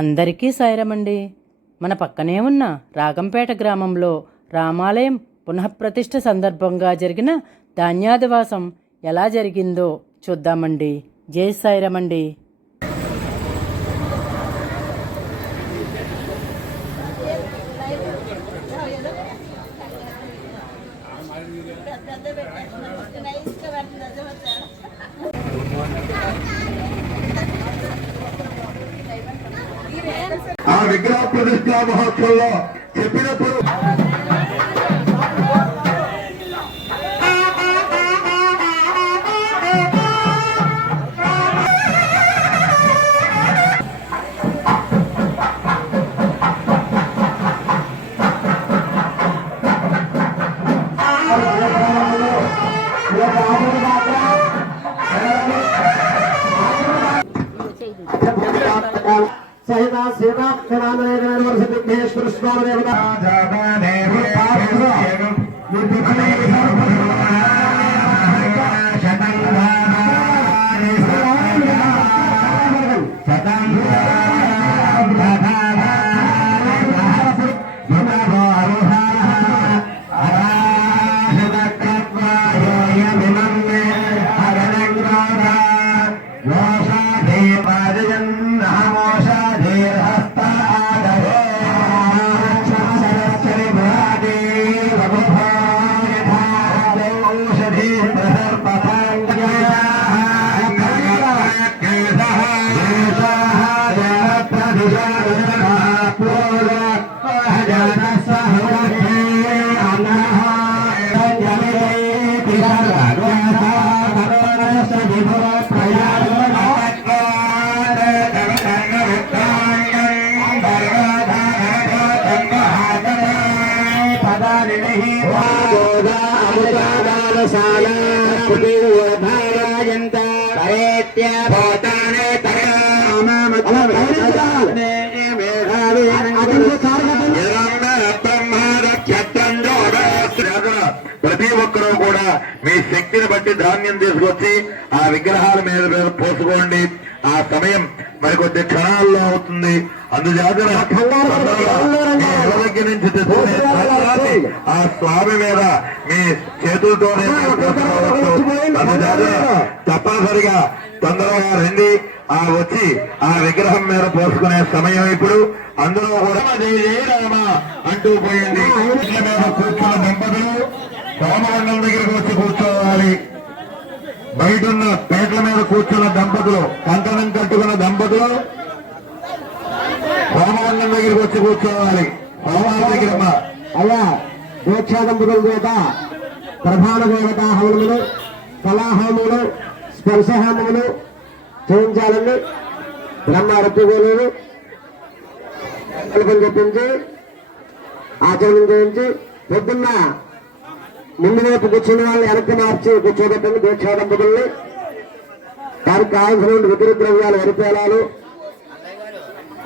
అందరికీ సాయిరామండి. మన పక్కనే ఉన్న రాగంపేట గ్రామంలో రామాలయం పునఃప్రతిష్ఠ సందర్భంగా జరిగిన ధాన్యాదివాసం ఎలా జరిగిందో చూద్దామండి. జై సాయిరామండి. ఆ విగ్రహ ప్రతిష్ఠా మహోత్సవంలో చెప్పినప్పుడు సహిత సీతాక్షరామేశ్వర స్వామి దేవత ప్రతి ఒక్కరూ కూడా మీ శక్తిని బట్టి ధాన్యం తీసుకొచ్చి ఆ విగ్రహాల మీద పోసుకోండి. ఆ సమయం మరికొద్ది క్షణాల్లో అవుతుంది. అందుచేత దగ్గర నుంచి తెచ్చుకునే ఆ స్వామి మీద మీ చేతులతోనే పోసుకోవచ్చు. అందుచేత తప్పనిసరిగా తొందరగా రండి. ఆ వచ్చి ఆ విగ్రహం మీద పోసుకునే సమయం ఇప్పుడు. అందులో కూడా జయ రామ అంటూ పోయింది. ఇంట్ల మీద కూర్చున్న దంపతులు సోమమండలం దగ్గరికి వచ్చి కూర్చోవాలి. బయటున్న పేట్ల మీద కూర్చున్న దంపతులు, కంకణం కట్టుకున్న దంపతులు సోమమండలం దగ్గరికి వచ్చి కూర్చోవాలి. సోమవారం దగ్గర అయ్యా దీక్షా దంపతుల చేత ప్రధాన దేవతా హోమములు, కళాహోములు, స్పర్శహోమములు చేయించాలండి. బ్రహ్మారత్తుకోలేదు కల్పన చెప్పించి ఆచరణ చేయించి పొద్దున్న ముందు వైపు కూర్చున్న వాళ్ళని వెనక్కి మార్చి కూర్చోబెట్టండి. దీక్షా దంపతుల్ని వారికి కావాల్సిన విగ్రహ ద్రవ్యాలు, వరిపేలాలు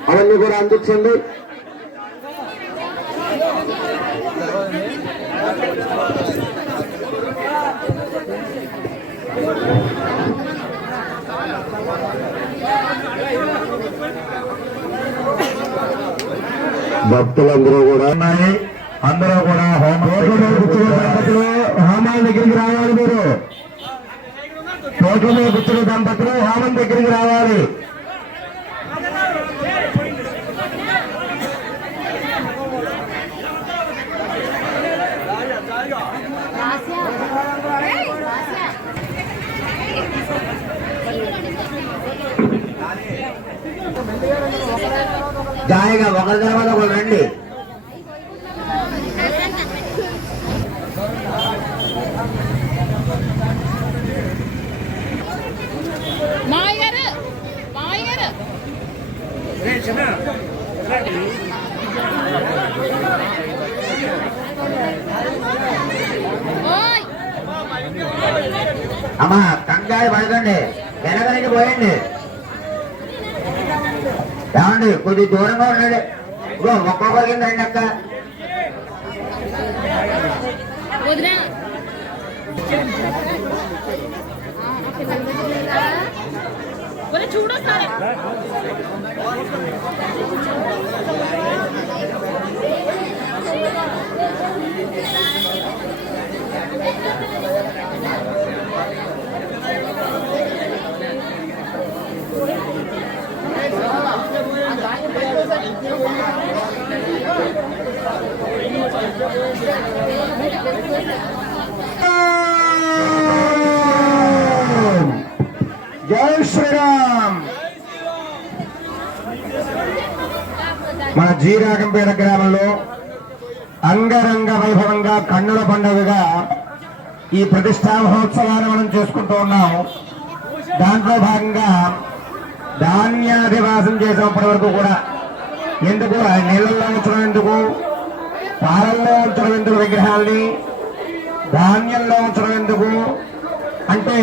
అవన్నీ కూడా అందించండి. భక్తులందరూ కూడా ఉన్నాయి. అందరూ కూడా హోమాల దగ్గరికి రావాలి. మీరు తోట మీద కూర్చున్న దంపతులు హోమం దగ్గరికి రావాలి. జాయిగా ఒకరి తర్వాత ఒకరు రండి. అమ్మా కంగారు పడకండి, వెనకనికి పోయండి. ఏమండి కొద్ది దూరంగా ఉండండి. ఒక్కొక్కరికి రండి అక్క. చూడ జై శ్రీరామ్. మన జీరాగంపేట గ్రామంలో అంగరంగ వైభవంగా కన్నుల పండుగగా ఈ ప్రతిష్టా మహోత్సవాన్ని మనం చేసుకుంటూ ఉన్నాం. దాంట్లో భాగంగా ధాన్యాధివాసం చేసేప్పటి వరకు కూడా ఎందుకు నీళ్ళల్లో ఉంచడం ఎందుకు, పాలల్లో ఉంచడం ఎందుకు, విగ్రహాల్ని ధాన్యంలో ఉంచడం ఎందుకు అంటే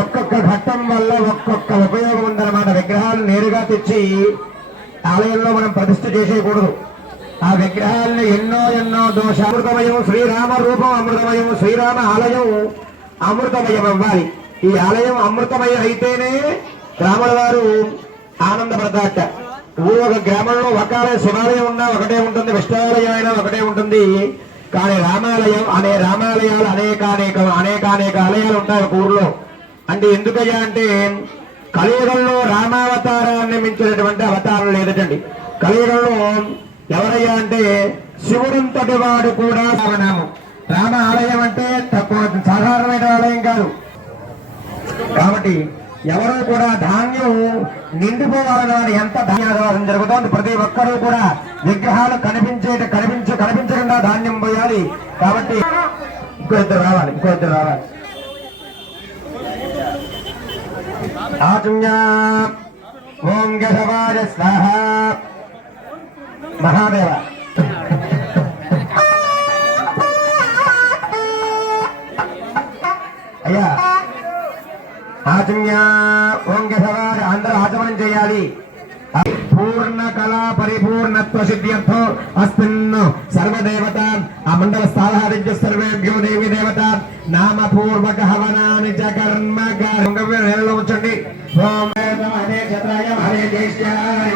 ఒక్కొక్క ఘట్టం వల్ల ఒక్కొక్క ఉపయోగం ఉందన్నమాట. విగ్రహాలు నేరుగా తెచ్చి ఆలయంలో మనం ప్రతిష్ఠ చేసేయకూడదు. ఆ విగ్రహాలను ఎన్నో దోష అమృతమయం శ్రీరామ రూపం అమృతమయం, శ్రీరామ ఆలయం అమృతమయం అవ్వాలి. ఈ ఆలయం అమృతమయం అయితేనే గ్రామాల వారు ఆనందపడతారట. ఒక గ్రామంలో ఒక శివాలయం ఉన్నా ఒకటే ఉంటుంది, విష్ణాలయం అయినా ఒకటే ఉంటుంది. కానీ రామాలయం అనే రామాలయాలు అనేక ఆలయాలు ఉంటాయి ఒక ఊర్లో. అంటే ఎందుకయ్యా అంటే కలియుగంలో రామావతారాన్ని మించినటువంటి అవతారం లేదటండి. కలియుగంలో ఎవరయ్యా అంటే శివుడంతటి వాడు కూడా రామనామం. రామ ఆలయం అంటే తక్కువ సాధారణమైన ఆలయం కాదు. కాబట్టి ఎవరూ కూడా ధాన్యం నిండిపోవాలని ఎంత ధాన్యాధారం జరుగుతోంది. ప్రతి ఒక్కరూ కూడా విగ్రహాలు కనిపించకుండా ధాన్యం పోయాలి. కాబట్టి ఇంకో ఇద్దరు రావాలి. ఆచమ్య ఓం గజవాజ స్వాహ. మహాదేవ అయ్యా ఆచమ్య ఓం గజవాజ అందరూ ఆచమనం చేయాలి. పూర్ణ కళా పరిపూర్ణత్వ సిద్ధ్యర్థం అస్మిన్ సర్వదేవత ఆ మండల స్థానాదిత్య సర్వేభ్యో దేవి దేవత నామ పూర్వక హవనాని చ కర్మ నేలలో ఉంచండి. ఓం హరే క్షత్రాయ హరే జైష్యాయ